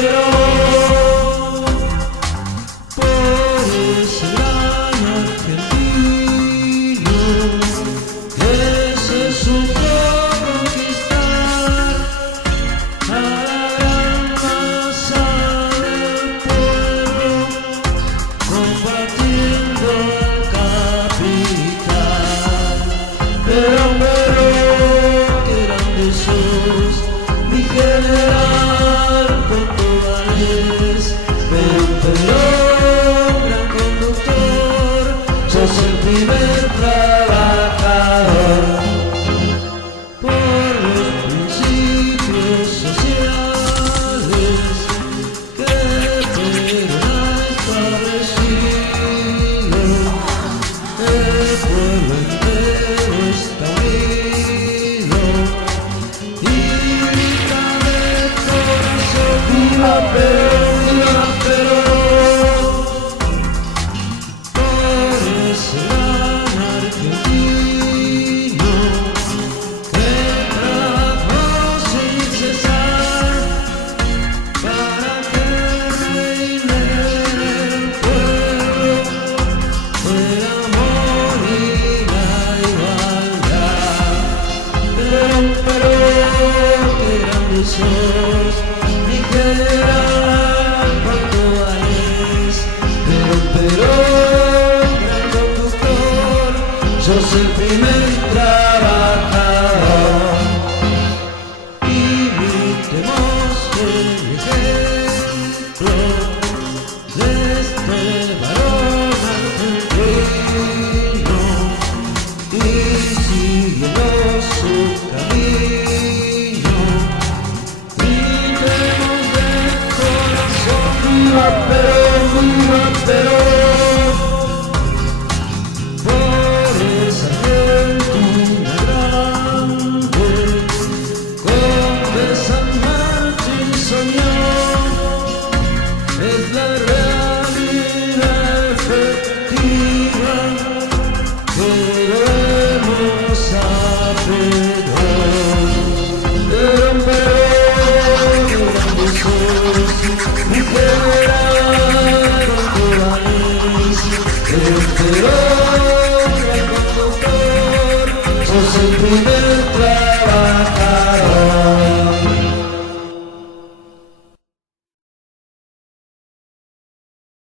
pero por ese gran argentino que se supo conquistar a la gran masa del pueblo, combatiendo al capital. Pero qué grande sos, mi general portugués. Pero gran conductor, sos el primer trabajador. Por los principios sociales que Perón ha establecido, el pueblo entero está unido y grita de corazón: ¡viva Perón, viva Perón! Por ese gran argentino que trabajó sin cesar para que reine el pueblo el amor y la igualdad. Pero qué grande sos, mi general portugués. Pero gran conductor, sos el primer trabajador. Imitemos el ejemplo de este varón argentino y siguiendo su camino. Gritemos de corazón: ¡viva Perón, viva Perón! Por esa Argentina grande donde San Martín soñó, es la realidad efectiva que vemos a Perón. Pero grande sos, mi general portugués. Pero gran conductor, sos el primer